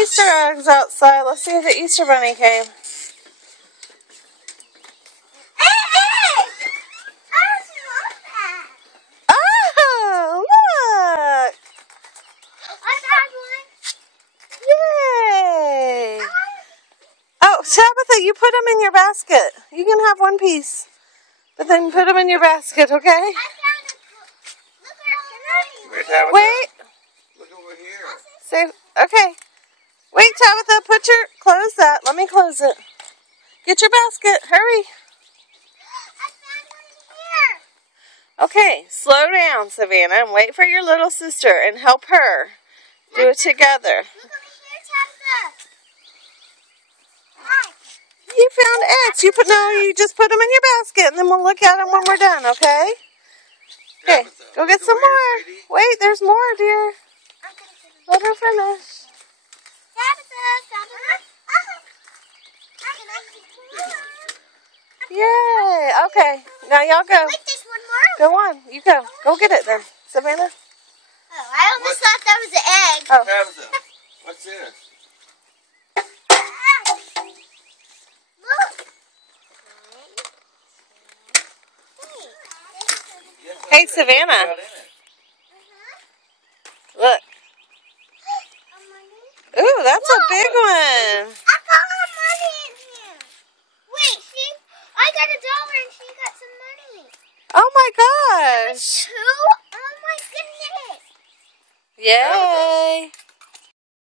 Easter eggs outside. Let's see if the Easter Bunny came. Oh, look! Yay! Oh, Tabitha, you put them in your basket. You can have one piece, but then put them in your basket, okay? Wait. Look over here. Say, okay. Wait, Tabitha, close that. Let me close it. Get your basket. Hurry. Okay, slow down, Savannah, and wait for your little sister and help her do it together. You found eggs. You just put them in your basket, and then we'll look at them when we're done, okay? Okay, go get some more. Wait, there's more, dear. Let her finish. Yay. Okay, now y'all go. Wait, there's one more. Go on. You go. Go get it then, Savannah. Oh, I almost thought that was an egg. Oh. Tabitha, what's this? Hey, Savannah. Look. Ooh, that's a big one. I got money in here. Wait, see? I got $1 and she got some money. Oh my gosh. 2? Oh my goodness. Yay.